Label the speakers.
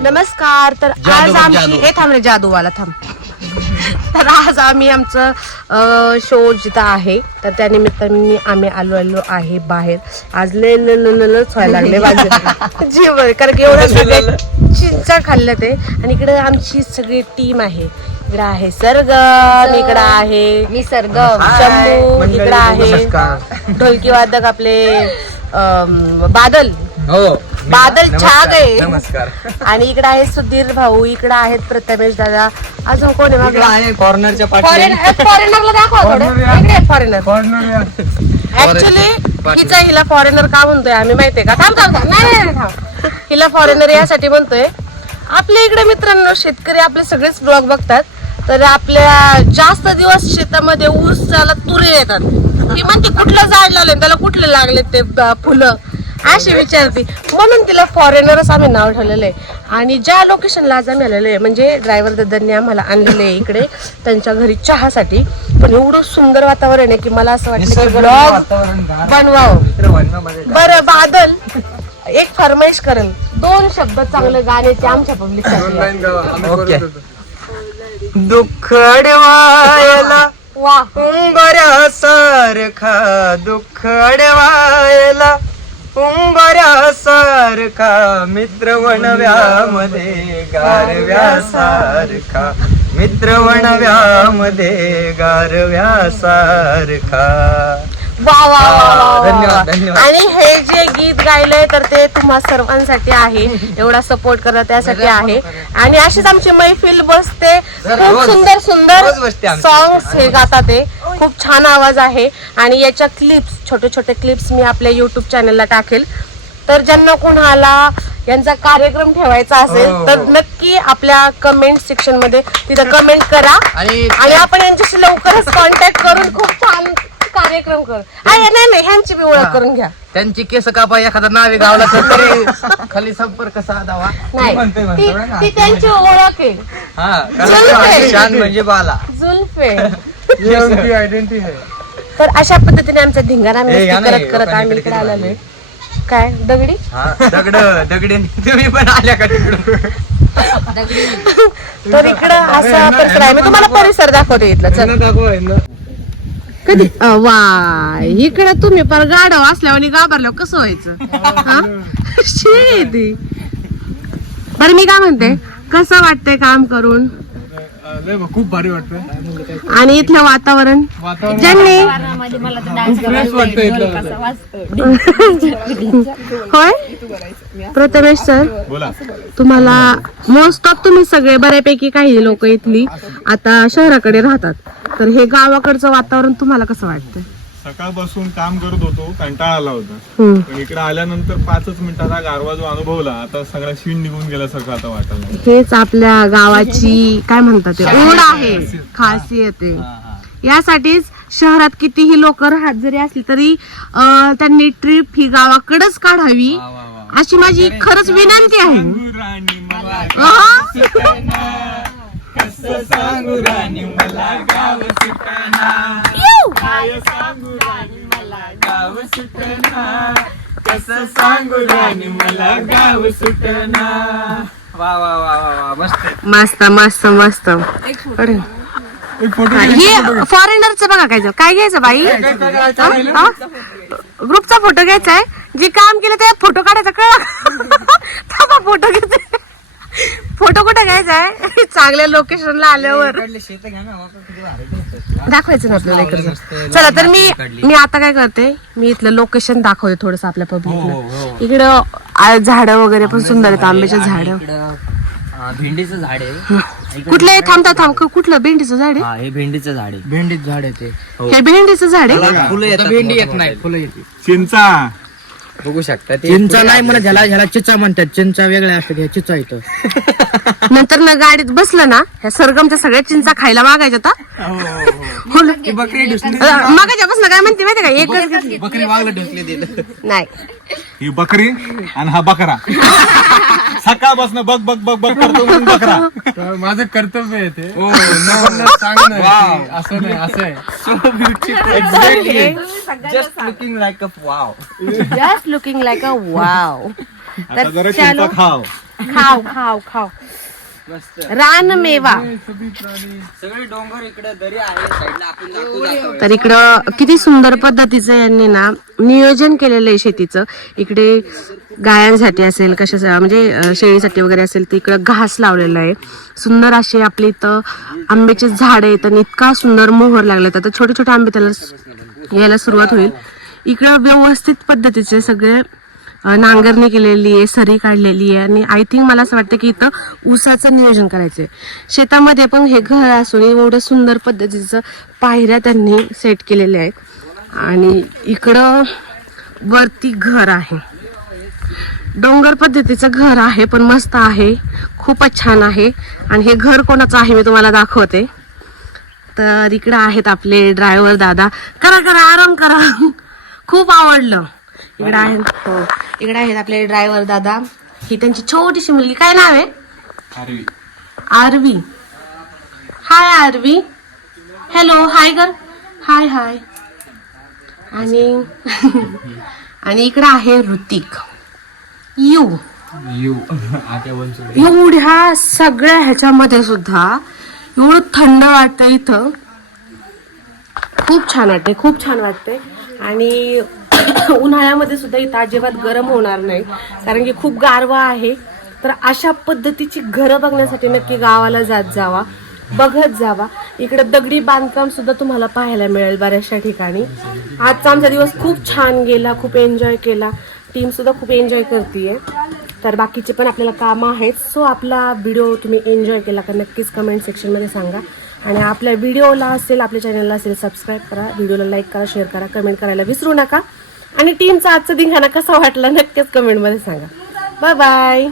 Speaker 1: नमस्कार तर आज आमची
Speaker 2: जादू.
Speaker 1: हे थांब रे जादूवाला थांब. तर आज आम्ही आमचं शो जिथं आहे तर त्या निमित्ताने आम्ही आलो आलो आहे बाहेर. आज लय ल ल ल लच व्हायला लागले माझे. जीव कारण की एवढं सगळे चिंचा खाल्लं ते. आणि इकडे आमची सगळी टीम आहे. इकडे आहे सरगम इकडे आहे
Speaker 3: मी सरगम.
Speaker 1: शंभू इकडे आहे ढोलकी वादक आपले बादल.
Speaker 2: हो.
Speaker 1: बादल छाग आहे.
Speaker 2: नमस्कार.
Speaker 1: आणि इकडे आहे सुधीर भाऊ इकडे आहेत प्रथमेश दादा. अजून कोण आहे मागं?
Speaker 2: आहे कॉर्नरच्या पाठी
Speaker 1: दाखवा थोडं. इकडे फॉरेनर ऍक्च्युली हिचा हिला फॉरेनर का म्हणतोय आम्ही माहितीये का? थांब थांब थांब. नाही, नाही नाही, थांब. हिला फॉरेनर यासाठी म्हणतोय. आपल्या इकडे मित्रांनो शेतकरी आपले सगळेच ब्लॉग बघतात. तर आपल्या जास्त दिवस शेतामध्ये ऊस त्याला तुरे येतात. ती म्हणते कुठलं झाड लावले त्याला कुठले लागले ते फुलं? अशी विचारते. म्हणून तिला फॉरेनरच आम्ही नाव ठेवलेलं आहे आणि ज्या लोकेशनला आज आम्ही आलेलो आहे म्हणजे ड्रायव्हर दादांनी आम्हाला आणलेले आहे इकडे त्यांच्या घरी चहासाठी. पण एवढं सुंदर वातावरण आहे की मला असं वाटलं की ब्लॉग बनवावं. बरं बादल. एक फरमाईश करेल. दोन शब्द चांगले गाण्याचे आमच्या पब्लिक
Speaker 2: ओके. दुःख अडवायला
Speaker 1: वा.
Speaker 2: उंबऱ्यासारखा दुःख अडवायला उंबऱ्यासारखा मित्र वणव्यामध्ये गारव्यासारखा. मित्र वणव्यामध्ये गारव्यासारखा.
Speaker 1: वा वा वा वा वा.
Speaker 2: धन्यवाद, धन्यवाद.
Speaker 1: आणि हे जे गीत गायलंय तर ते तुम्हा सर्वांसाठी आहे. एवढा सपोर्ट करा त्यासाठी आहे. आणि अशीच आमची मैफिल बसते. खूप
Speaker 2: रोज-
Speaker 1: सुंदर सुंदर
Speaker 2: रोज बसते आमची.
Speaker 1: सॉंग्स हे गातात ते. खूप छान आवाज आहे. आणि याच्या क्लिप्स छोटे छोटे क्लिप्स मी आपल्या युट्यूब चॅनलला टाकेल. तर ज्यांना कोणाला यांचा कार्यक्रम ठेवायचा असेल
Speaker 2: हो.
Speaker 1: तर नक्की आपल्या कमेंट सेक्शनमध्ये तिथं कमेंट करा.
Speaker 2: आणि
Speaker 1: आणि आपण यांच्याशी लवकरच कॉन्टॅक्ट करून खूप छान कार्यक्रम करू. अरे नाही नाही ह्यांची बी ओळख करून घ्या.
Speaker 2: त्यांची केस कापा एखादा नावे गावला तर तरी खाली संपर्क साधावा.
Speaker 1: नाही
Speaker 2: म्हणतोय, म्हणतोय
Speaker 1: ती
Speaker 2: बरं का?
Speaker 1: ती त्यांची ओळख आहे.
Speaker 2: हा कारण. शान म्हणजे बाला.
Speaker 1: जुल्फे.
Speaker 4: आयडेंटिटी है
Speaker 1: तर अशा पद्धतीने आमचा धिंगाणा मस्ती
Speaker 2: या
Speaker 1: करत करत आम्ही
Speaker 2: इकडे
Speaker 1: आलेलो आहे. काय? दगडी?
Speaker 2: हा दगड दगडी तुम्ही पण आल्या का तिकडून?
Speaker 1: तर इकडं असा परिसर आहे. मी तुम्हाला परिसर दाखवते इथला. चल. कधी? वा इकडं तुम्ही पर गाडव असल्यावर घाबरल्यावर कसं व्हायचं? हा? शी ती बरं मी काय म्हणते? कसं वाटतंय काम करून?
Speaker 4: खूप भारी वाटतंय.
Speaker 1: आणि इथलं वातावरण?
Speaker 4: वातावरण
Speaker 1: ज्यांनी
Speaker 3: मला तर डान्स
Speaker 4: फ्रेश वाटतं इथलं.
Speaker 1: होय? प्रथमेश सर
Speaker 4: बोला.
Speaker 1: तुम्हाला मोस्ट ऑफ तुम्ही सगळे बऱ्यापैकी काही लोक इथली आता शहराकडे राहतात. तर हे गावाकडचं वातावरण तुम्हाला कसं वाटतं
Speaker 4: सकाळपासून काम करत होतो कंटाळा आला होता.
Speaker 1: हम्म.
Speaker 4: पण इकडे आल्यानंतर पाचच मिनिटाचा गारवा जो अनुभवला आता सगळा शीण निघून गेल्यासारखं आता वाटायला
Speaker 1: हेच आपल्या गावाची काय म्हणतात ते ओढ आहे खासियत. आहे. यासाठीच शहरात कितीही लोक राहत जरी असली तरी अं, त्यांनी ट्रिप ही गावाकडेच काढावी अशी माझी खरंच विनंती आहे.
Speaker 4: राणी मला
Speaker 1: अहं.
Speaker 4: सांगू राणी मला गाव सुटना. काय सांगू राणी मला? गाव सुटना कसं सांगू राणी मला? गाव सुटना
Speaker 2: वा वा वा वा वा मस्त.
Speaker 1: मस्त मस्त मस्त. अरे.
Speaker 4: एक फोटो
Speaker 1: हा, फॉरेनरचं बघा काय काय घ्यायचं बाई? ग्रुपचा फोटो घ्यायचा आहे. जे काम केलं ते फोटो काढायचा कळ थांबा फोटो घेते. फोटो कुठे घ्यायचा आहे? चांगल्या लोकेशनला आल्यावर.
Speaker 2: शेत घ्या ना
Speaker 1: दाखवायचं ना आपल्याला इकडचं चला तर मी. मी आता काय करते? मी इथलं लोकेशन दाखवते थोडस आपल्या
Speaker 2: हो,
Speaker 1: पब्लिकला
Speaker 2: हो.
Speaker 1: इकडं आ, झाडं वगैरे पण सुंदर आहेत आंब्याचे झाड.
Speaker 5: भेंडीचं झाड आहे.
Speaker 1: कुठले थांबता थांब कुठलं? भेंडीचं झाड आहे?
Speaker 5: हा हे भेंडीचं झाड आहे.
Speaker 2: भेंडीत झाड आहे ते.
Speaker 1: हे भेंडीचं झाड आहे?
Speaker 2: फुलं येतात भेंडी येत नाही फुलं येते
Speaker 4: चिंचा.
Speaker 2: बघू शकता ते
Speaker 5: चिंचा नाही म्हणत ह्याला ह्याला चिचा म्हणतात. चिंचा वेगळ्या असतात ह्या चिचा इथं
Speaker 1: नंतर ना गाडीत बसलं ना ह्या सरगमच्या सगळ्या चिंचा खायला मागायच्या आता. हो ना?
Speaker 2: बकरी ढुसली
Speaker 1: मागायच्या बसलं काय म्हणते माहिती का? एकच घेतली.
Speaker 2: बकरी वागलं ढुसली दिलं.
Speaker 1: नाही.
Speaker 4: ही बकरी आणि हा बकरा. सकाळपासून बघ बघ बघ बघ करतो म्हणून बकरा.
Speaker 6: माझं कर्तव्य आहे ते.
Speaker 2: हो
Speaker 6: असं नाही असं आहे.
Speaker 2: Just looking like a wow
Speaker 1: just looking like a wow
Speaker 4: आता जरा चिंता खाव.
Speaker 1: खाव खाव खाव. रान मेवा
Speaker 2: सगळे डोंगर इकडे दरी आहे
Speaker 1: तर इकडं किती सुंदर पद्धतीचं यांनी ना नियोजन केलेलं आहे शेतीचं. इकडे गायांसाठी असेल कशा म्हणजे शेळीसाठी वगैरे असेल तर इकडं घास लावलेला आहे. सुंदर असे आपले इथं आंब्याचे झाड आहेत आणि इतका सुंदर मोहर लागले आता छोटे छोटे आंबे त्याला यायला सुरुवात होईल. इकडं व्यवस्थित पद्धतीचे सगळे नांगरणी केलेली आहे सरी काढलेली आहे. आणि आय थिंक मला असं वाटतं की इथं ऊसाचं नियोजन करायचंय. शेतामध्ये पण हे घर असून एवढं सुंदर पद्धतीचं पायऱ्या त्यांनी सेट केलेल्या आहेत. आणि इकडं वरती घर आहे. डोंगर पद्धतीचं घर आहे पण मस्त आहे. खूपच छान आहे. आणि हे घर कोणाचं आहे मी तुम्हाला दाखवते. तर इकडं आहेत आपले ड्रायव्हर दादा. करा करा आराम करा. खूप आवडलं. इकडं आहे हो. इकडे आहेत आपले ड्रायव्हर दादा. ही त्यांची छोटीशी मुलगी. काय नाव आहे? Aarvi. Hi Aarvi. Hello hi गर हाय हाय आणि आणि इकडं आहे ऋतिक. यू. एवढ्या सगळ्या ह्याच्यामध्ये सुद्धा एवढं थंड वाटतं इथं. खूप छान वाटते खूप छान वाटते आणि उन्हाळ्यामध्ये सुद्धा इथं अजिबात गरम होणार नाही. कारण की खूप गारवा आहे. तर अशा पद्धतीची घरं बघण्यासाठी नक्की गावाला जात जावा. बघत जावा. इकडे दगडी बांधकाम सुद्धा तुम्हाला पाहायला मिळेल बऱ्याचशा ठिकाणी. आजचा आमचा दिवस खूप छान गेला खूप एन्जॉय केला. टीम सुद्धा खूप एन्जॉय करते तर बाकीचे पण आपल्याला कामं आहेत. सो आपला व्हिडिओ तुम्ही एन्जॉय केला का नक्कीच कमेंट सेक्शनमध्ये सांगा. आणि आपल्या व्हिडिओला असेल आपल्या चॅनलला असेल सबस्क्राईब करा. व्हिडिओला लाईक करा शेअर करा कमेंट करायला विसरू नका. आणि टीमचा आजचा धिंगाणा कसा वाटला नक्कीच कमेंटमध्ये सांगा. Bye bye